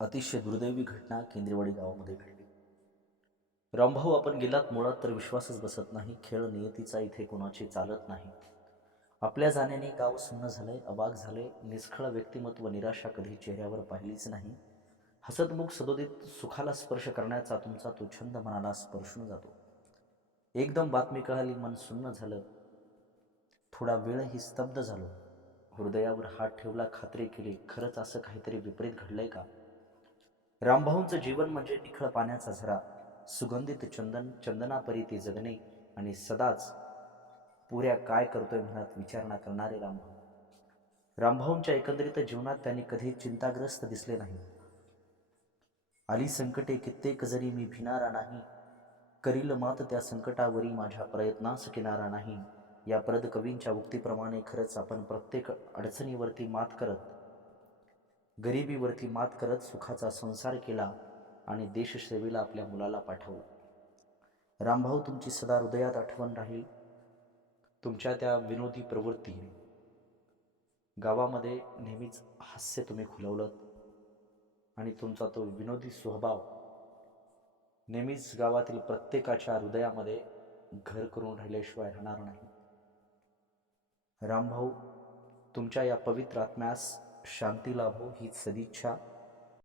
अतिशय दुर्दैवी घटना केंद्रेवाडी गावामध्ये घडली. रामभाऊ, आपण गेलात मुळात तर विश्वासच बसत नाही. खेळ नियतीचा इथे कोणाची चालत नाही. आपल्या जाण्याने गाव सुन्न झालंय, अवाक झालंय. निष्खळ व्यक्तिमत्व, निराशा कधी चेहऱ्यावर पाहिलीच नाही. हसतमुख सदोदित सुखाला स्पर्श करण्याचा तुमचा तो छंद मनाला स्पर्शून जातो. एकदम बातमी कळाली, मन सुन्न झालं. थोडा वेळही स्तब्ध झालो. हृदयावर हात ठेवला, खात्री केली, खरंच असं काहीतरी विपरीत घडलंय का? रामभाऊंचं जीवन म्हणजे निखळ पाण्याचा झरा, सुगंधित चंदनापरी ते जगणे आणि सदाच पुऱ्या काय करतोय म्हणत विचारणा करणारे रामभाऊ. रामभाऊंच्या एकंदरीत जीवनात त्यांनी कधी चिंताग्रस्त दिसले नाही. आली संकटे कित्येक जरी मी भिनारा नाही, करील मात त्या संकटावरी माझ्या प्रयत्नास किनारा नाही. या परद कवींच्या उक्तीप्रमाणे खरंच आपण प्रत्येक अडचणीवरती मात करत, गरिबीवरती मात करत सुखाचा संसार केला आणि देशसेवेला आपल्या मुलाला पाठवलं. रामभाऊ, तुमची सदा हृदयात आठवण राहील. तुमच्या त्या विनोदी प्रवृत्तीने गावामध्ये नेहमीच हास्य तुम्ही खुलवलं आणि तुमचा तो विनोदी स्वभाव नेहमीच गावातील प्रत्येकाच्या हृदयामध्ये घर करून राहिल्याशिवाय राहणार नाही. रामभाऊ, तुमच्या या पवित्र आत्म्यास शांती लाभो हीच सदिच्छा